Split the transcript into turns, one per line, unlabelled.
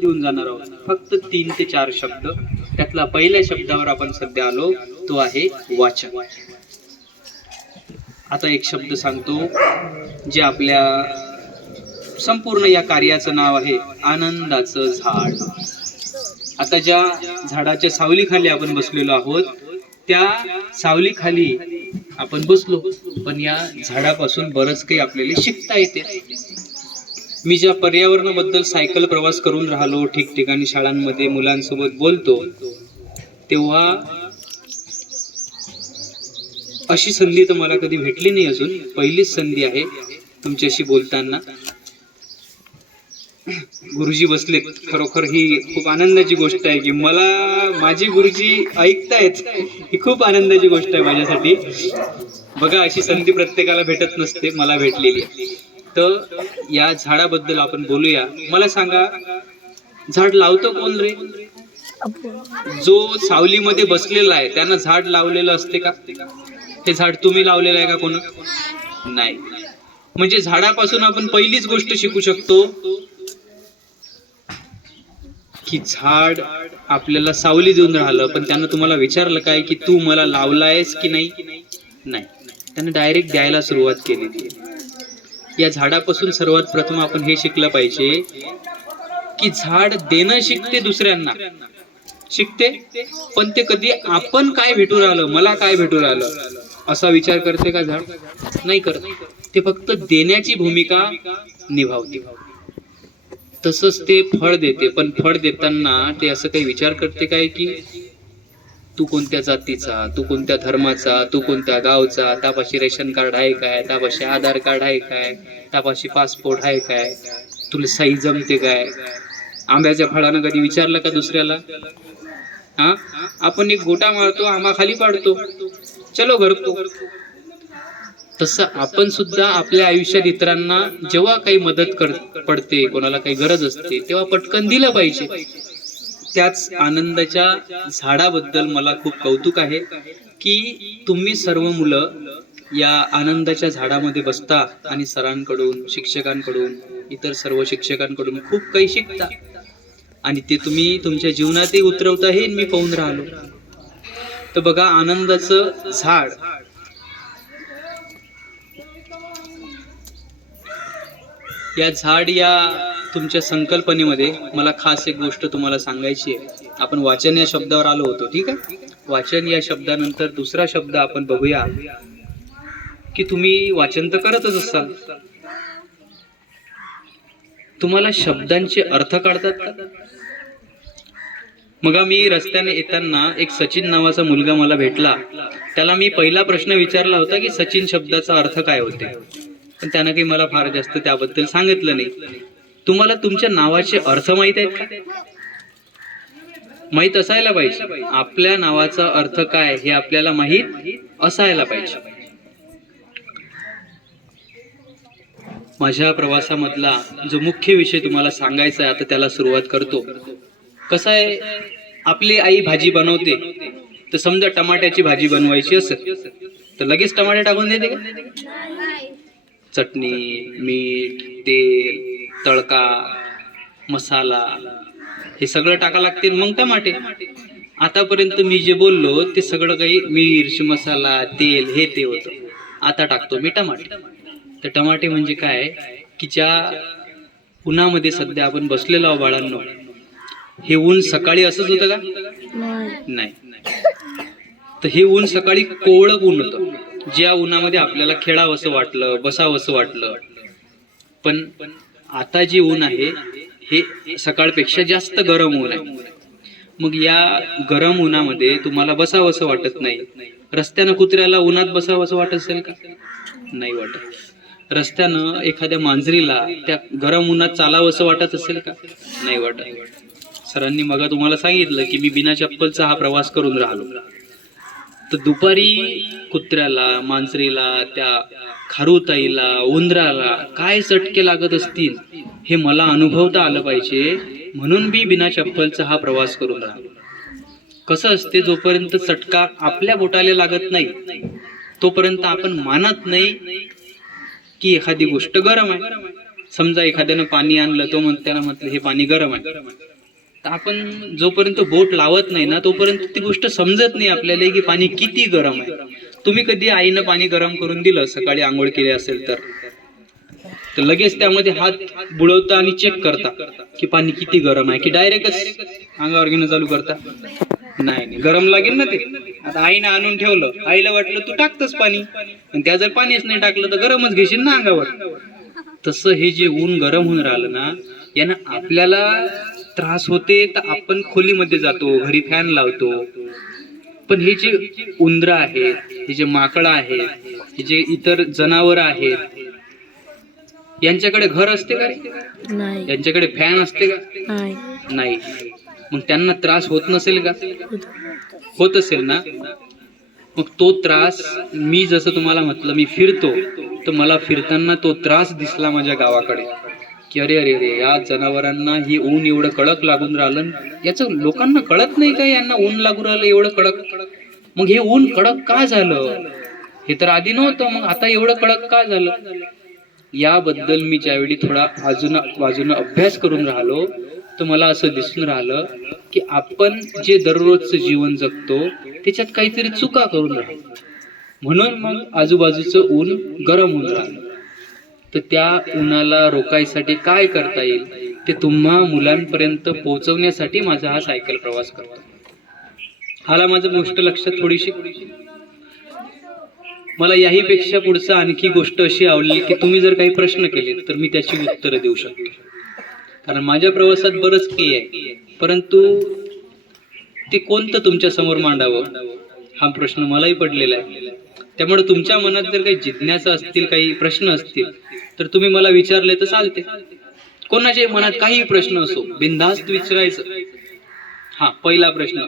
देऊन जाणार आहोत. फक्त तीन ते चार शब्द. त्यातला पहिल्या शब्दावर आपण सध्या आलो. तो आहे वाचन. आता एक शब्द सांगतो जे आपल्या संपूर्ण या कार्याचं नाव आहे आनंदाचं झाड. आता ज्या झाडाच्या सावलीखाली आपण बसलेलो आहोत त्या सावलीखाली आपण बसलो पण या झाडापासून बरंच काही आपल्याला शिकता येते. मी ज्या पर्यावरणाबद्दल सायकल प्रवास करून राहिलो ठिकठिकाणी शाळांमध्ये मुलांसोबत बोलतो तेव्हा अशी संधी तर मला कधी भेटली नाही अजून. पहिलीच संधी आहे तुमच्याशी बोलताना. गुरुजी बसलेत. खरोखर ही खूप आनंदाची गोष्ट आहे की मला माझी गुरुजी ऐकतायत. ही खूप आनंदाची गोष्ट आहे माझ्यासाठी. बघा अशी संधी प्रत्येकाला भेटत नसते मला भेटलेली आहे. तर या झाडाबद्दल आपण बोलूया. मला सांगा झाड लावतो कोण रे? जो सावलीमध्ये बसलेला आहे त्यांना झाड लावलेलं असते का? हे झाड तुम्ही लावलेलं आहे का कोण? नाही. म्हणजे झाडापासून आपण पहिलीच गोष्ट शिकू शकतो की झाड आपल्याला सावली देऊन राहिलं पण त्यानं तुम्हाला विचारलं काय की तू मला लावलायस की नाही? नाही. त्यानं डायरेक्ट द्यायला सुरुवात केलेली आहे या झाडापासून सर्वात प्रथम आपण हे शिकलं पाहिजे की झाड देणं शिकते दुसऱ्यांना. शिकते? पण ते कधी आपण काय भेटू राहिलं मला काय भेटू राहिलं असा विचार करते का झाड? नाही करत. ते फक्त देण्याची भूमिका निभावते. तसंच ते फळ देते पण फळ देताना ते असं काही विचार करते काय की तू कोणत्या जातीचा? तू कोणत्या धर्माचा? तू कोणत्या गावचा? त्यापाशी रेशन कार्ड आहे काय? त्यापाशी आधार कार्ड आहे काय? त्यापाशी पासपोर्ट आहे काय? तुला साई जमते काय? आंब्याच्या फळानं कधी विचारलं का दुसऱ्याला? हा? आपण एक गोटा मारतो आंबा खाली पाडतो. चलो घर तसं आपण सुद्धा आपल्या आयुष्यात इतरांना जेव्हा काही मदत कर पडते कोणाला काही गरज असते तेव्हा पटकन दिलं पाहिजे. त्याच आनंदाच्या झाडाबद्दल मला खूप कौतुक आहे की तुम्ही सर्व मुलं या आनंदाच्या झाडामध्ये बसता आणि सरांकडून शिक्षकांकडून इतर सर्व शिक्षकांकडून खूप काही शिकता. आणि ते तुम्ही तुमच्या जीवनातही उतरवता हे मी पाहून राहिलो. तर बघा आनंदाचं झाड. या झाड या तुमच्या संकल्पनेमध्ये मला खास एक गोष्ट तुम्हाला सांगायची आहे. आपण वाचन या शब्दावर आलो होतो ठीक आहे? वाचन या शब्दानंतर दुसरा शब्द आपण बघूया. की तुम्ही वाचन तर करतच असाल. तुम्हाला शब्दांचे अर्थ काढतात का? मग मी रस्त्याने येताना एक सचिन नावाचा मुलगा मला भेटला. त्याला मी पहिला प्रश्न विचारला होता की सचिन शब्दाचा अर्थ काय होते? पण त्यानं काही मला फार जास्त त्याबद्दल सांगितलं नाही. तुम्हाला तुमच्या नावाचे अर्थ माहीत आहेत? का माहीत असायला पाहिजे. आपल्या नावाचा अर्थ काय हे आपल्याला माहीत असायला पाहिजे. माझ्या प्रवासामधला जो मुख्य विषय तुम्हाला सांगायचा आहे आता त्याला सुरुवात करतो. कसं आहे? आपली आई भाजी बनवते तर समजा टमाट्याची भाजी बनवायची असेल तर लगेच टमाटे टाकून देते का? चटणी मीठ तेल तळका मसाला हे सगळं टाका लागते मग टमाटे. आतापर्यंत मी जे बोललो ते सगळं काही मिर्च मसाला तेल हे ते होतं. आता टाकतो मी टमाटे. तर टमाटे म्हणजे काय? की ज्या उन्हामध्ये सध्या आपण बसलेलो आहोत बाळांनो हे ऊन सकाळी असंच होतं का? नाही. तर हे ऊन सकाळी कोवळं ऊन होतं. ज्या उन्हामध्ये आपल्याला खेळावंसं वाटलं बसावंसं वाटलं पण आता जे ऊन आहे हे सकाळपेक्षा जास्त गरम ऊन आहे. मग या गरम उन्हामध्ये तुम्हाला बसावंसं वाटत नाही. रस्त्यानं कुत्र्याला उन्हात बसावंसं वाटत असेल का? नाही वाटत. रस्त्यानं एखाद्या मांजरीला त्या गरम उन्हात चालावंसं वाटत असेल का? नाही वाटत. सरांनी मग तुम्हाला सांगितलं की मी बिना चप्पलचा हा प्रवास करून राहिलो. तर दुपारी कुत्र्याला मांजरीला त्या खारुताईला उंदराला काय चटके लागत असतील हे मला अनुभवता आलं पाहिजे. म्हणून मी बिना चप्पलचा हा प्रवास करून राहिलो. कसं असते जोपर्यंत चटका आपल्या बोटाला लागत नाही तोपर्यंत आपण मानत नाही की एखादी गोष्ट गरम आहे. समजा एखाद्यानं पाणी आणलं तो म्हण त्याला म्हटलं हे पाणी गरम आहे. आपण जोपर्यंत बोट लावत नाही ना तोपर्यंत ती गोष्ट समजत नाही आपल्याला की पाणी किती गरम आहे. तुम्ही कधी आईनं पाणी गरम करून दिलं सकाळी आंघोळ केली असेल तर? तर लगेच त्यामध्ये हात बुडवता आणि चेक करता की पाणी किती गरम आहे की डायरेक्टच अंगावर घेणं चालू करता? नाही नाही. गरम लागेल ना ते? आता आईनं आणून ठेवलं आईला वाटलं तू टाकतच पाणी. आणि त्या जर पाणीच नाही टाकलं तर गरमच घेशील ना अंगावर? तसं हे जे ऊन गरम होऊन राहिलं ना यानं आपल्याला त्रास होते तर आपण खोलीमध्ये जातो घरी फॅन लावतो. पण हे जे उंदरं आहेत हे जे माकडं आहेत हे जे इतर जनावर आहेत यांच्याकडे घर असते का रे?
नाही.
यांच्याकडे फॅन असते का?
नाही.
नाही. मग त्यांना त्रास होत नसेल का? होत असेल ना? मग तो त्रास मी जसं तुम्हाला म्हटलं मी फिरतो तर मला फिरताना तो त्रास दिसला माझ्या गावाकडे. की अरे अरे अरे या जनावरांना हे ऊन एवढं कडक लागून राहिलं याचं लोकांना कळत नाही का यांना ऊन लागून राहिलं एवढं कडक? मग हे ऊन कडक का झालं? हे तर आधी नव्हतं मग आता एवढं कडक का झालं? याबद्दल मी ज्यावेळी थोडा अजून बाजूनं अभ्यास करून राहिलो तर मला असं दिसून राहिलं की आपण जे दररोजचं जीवन जगतो त्याच्यात काहीतरी चुका करून राहिलो म्हणून मग आजूबाजूचं ऊन गरम होऊन राहिलं. तर त्या उन्हाला रोखायसाठी काय करता येईल? ते तुम्हा मुलांपर्यंत पोहोचवण्यासाठी माझा हा सायकल प्रवास करतो. हाला माझं गोष्ट लक्षात थोडीशी? मला याही पेक्षा पुढचं आणखी गोष्ट अशी आवडली की तुम्ही जर काही प्रश्न केले तर मी त्याची उत्तरं देऊ शकतो. कारण माझ्या प्रवासात बरंच काही आहे. परंतु ते कोणतं तुमच्यासमोर मांडावं? हा प्रश्न मलाही पडलेला आहे. त्यामुळे तुमच्या मनात जर काही जिज्ञासा असतील काही प्रश्न असतील तर तुम्ही मला विचारले तर चालते. कोणाच्याही मनात काही प्रश्न असो बिनधास्त विचारायचं. हा पहिला प्रश्न.